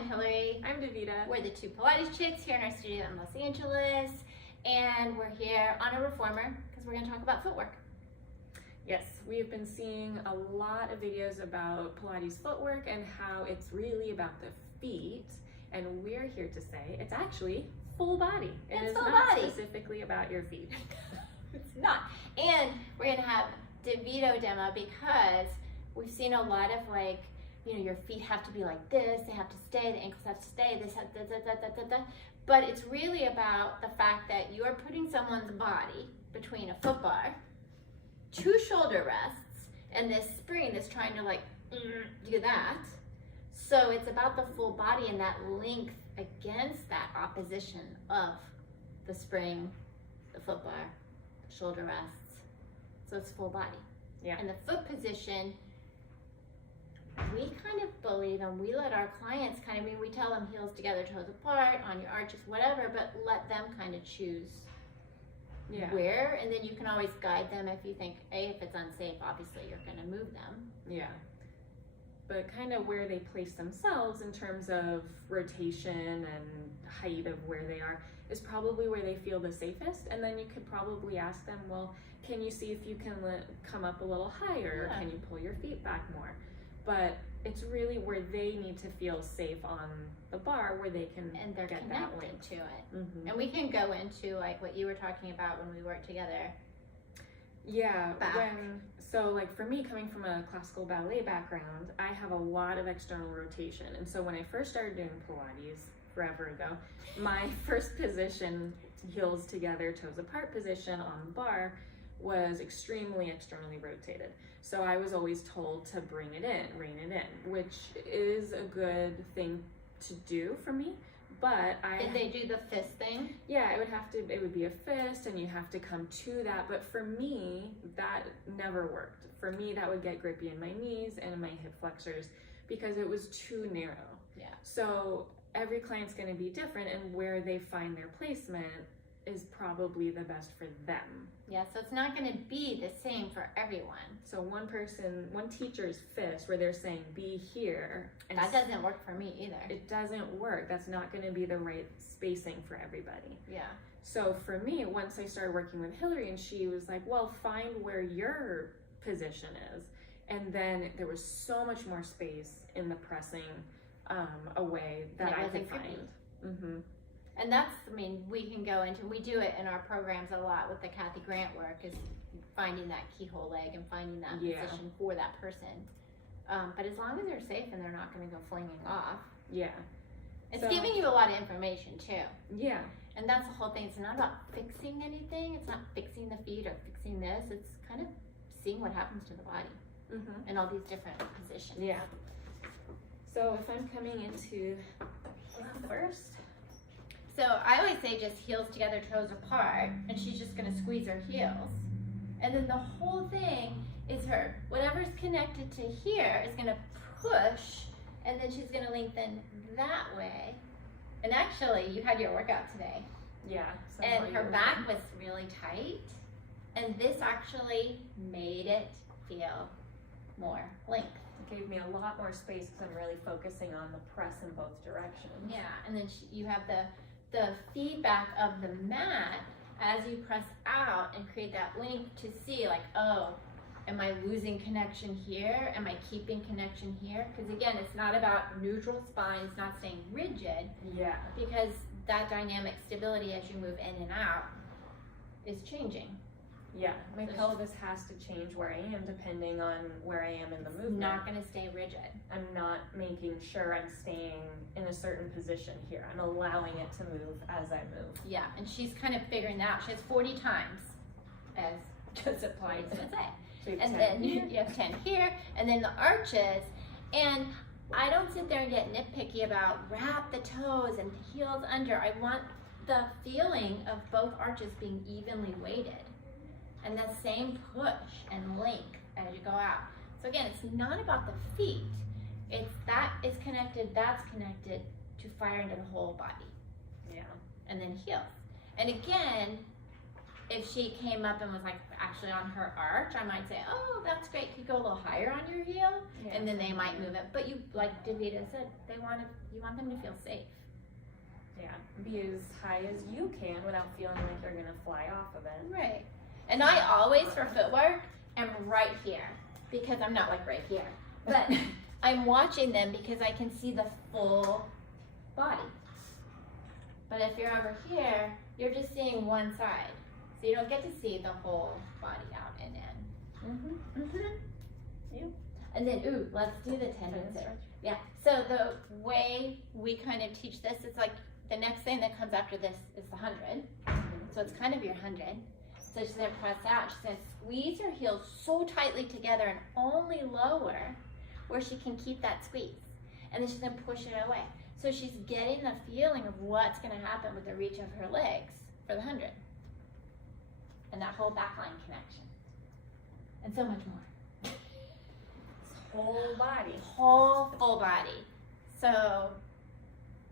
I'm Hilary. I'm Davita. We're the two Pilates chicks here in our studio in Los Angeles, and we're here on a reformer because we're going to talk about footwork. Yes, we've been seeing a lot of videos about Pilates footwork and how it's really about the feet, and we're here to say it's actually full body. It's is full not body. specifically about your feet. It's not. And we're going to have Davito demo because we've seen a lot of your feet have to be like this, they have to stay, the ankles have to stay, this, but it's really about the fact that you're putting someone's body between a foot bar, two shoulder rests, and this spring that's trying to do that. So it's about the full body and that length against that opposition of the spring, the foot bar, the shoulder rests. So it's full body. Yeah. And the foot position, we kind of believe, and we let our clients we tell them heels together, toes apart, on your arches, whatever, but let them kind of choose where, and then you can always guide them if you think, if it's unsafe, obviously you're going to move them. Yeah. But kind of where they place themselves in terms of rotation and height of where they are is probably where they feel the safest. And then you could probably ask them, well, can you see if you can come up a little higher? Yeah. Or can you pull your feet back more? But it's really where they need to feel safe on the bar, where they can and they're get that connected length to it. Mm-hmm. And we can go into what you were talking about when we worked together. Yeah, Back. So for me, coming from a classical ballet background, I have a lot of external rotation. And so when I first started doing Pilates forever ago, my first position, heels together, toes apart position on the bar, was extremely externally rotated. So I was always told to bring it in, rein it in, which is a good thing to do for me. But Did they do the fist thing? Yeah, it would be a fist and you have to come to that. But for me, that never worked. For me, that would get grippy in my knees and my hip flexors because it was too narrow. Yeah. So every client's going to be different, and where they find their placement is probably the best for them. Yeah, so it's not going to be the same for everyone. So one teacher's fist where they're saying be here, and that doesn't work for me either. It doesn't work. That's not going to be the right spacing for everybody. Yeah. So for me, once I started working with Hilary, and she was like, well, find where your position is. And then there was so much more space in the pressing away that I could find. Mm-hmm. And that's, we can go into, we do it in our programs a lot with the Kathy Grant work, is finding that keyhole leg and finding that position for that person. But as long as they're safe and they're not going to go flinging off. Yeah. It's giving you a lot of information too. Yeah. And that's the whole thing. It's not about fixing anything. It's not fixing the feet or fixing this. It's kind of seeing what happens to the body in all these different positions. Yeah. So if I'm coming into first. So I always say just heels together, toes apart, and she's just going to squeeze her heels. And then the whole thing is whatever's connected to here is going to push, and then she's going to lengthen that way. And actually, you had your workout today. Yeah. And her back was really tight, and this actually made it feel more length. It gave me a lot more space because I'm really focusing on the press in both directions. Yeah, and then you have the feedback of the mat as you press out and create that link to see am I losing connection here? Am I keeping connection here? Because again, it's not about neutral spine, it's not staying rigid. Yeah. Because that dynamic stability as you move in and out is changing. Yeah, my pelvis has to change where I am depending on where I am in the movement. It's not going to stay rigid. I'm not making sure I'm staying in a certain position here. I'm allowing it to move as I move. Yeah, and she's kind of figuring that out. She has 40 times, as Joseph Pilates would say. So and then you have 10 here, and then the arches. And I don't sit there and get nitpicky about wrap the toes and heels under. I want the feeling of both arches being evenly weighted. And the same push and length as you go out. So again, it's not about the feet. It's that is connected, that's connected to fire into the whole body. Yeah. And then heels. And again, if she came up and was like actually on her arch, I might say, oh, that's great. Could you go a little higher on your heel? Yeah. And then they might move it. But you, like Davita said, you want them to feel safe. Yeah, be as high as you can without feeling like you're gonna fly off of it. Right. And I always, for footwork, am right here because I'm not like right here, but I'm watching them because I can see the full body. But if you're over here, you're just seeing one side. So you don't get to see the whole body out and in. Yeah. And then, ooh, let's do the tendon stretch. Yeah. So the way we kind of teach this, it's like the next thing that comes after this is the 100. So it's kind of your 100. So she's gonna press out. She's gonna squeeze her heels so tightly together and only lower where she can keep that squeeze. And then she's gonna push it away. So she's getting the feeling of what's gonna happen with the reach of her legs for the 100. And that whole backline connection. And so much more. Whole body. Whole full body. So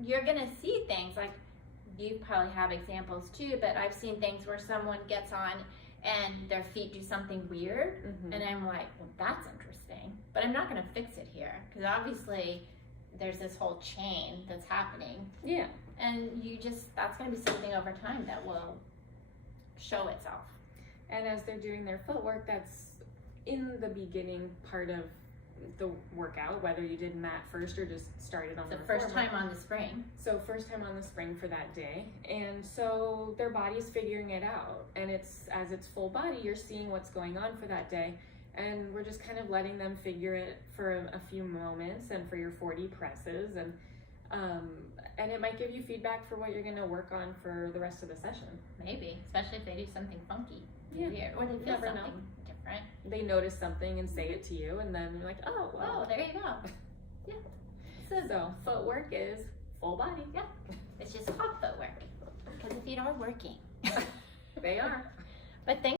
you're gonna see things like, you probably have examples too, but I've seen things where someone gets on and their feet do something weird, and I'm like, well, that's interesting, but I'm not gonna fix it here, because obviously there's this whole chain that's happening. Yeah. And that's gonna be something over time that will show itself. And as they're doing their footwork, that's in the beginning part of the workout, whether you did mat first or just started on The the first reformer. time on the spring. So first time on the spring for that day. And so their body's figuring it out. And as it's full body, you're seeing what's going on for that day. And we're just kind of letting them figure it for a few moments and for your 40 presses. And it might give you feedback for what you're gonna work on for the rest of the session. Maybe, especially if they do something funky. Yeah. Weird, or they You feel never something know. different. They notice something and say it to you, and then you're like, oh, well. Oh, there you go. Yeah. So footwork is full body. Yeah. It's just hot footwork. Because the feet are working. They are. But thank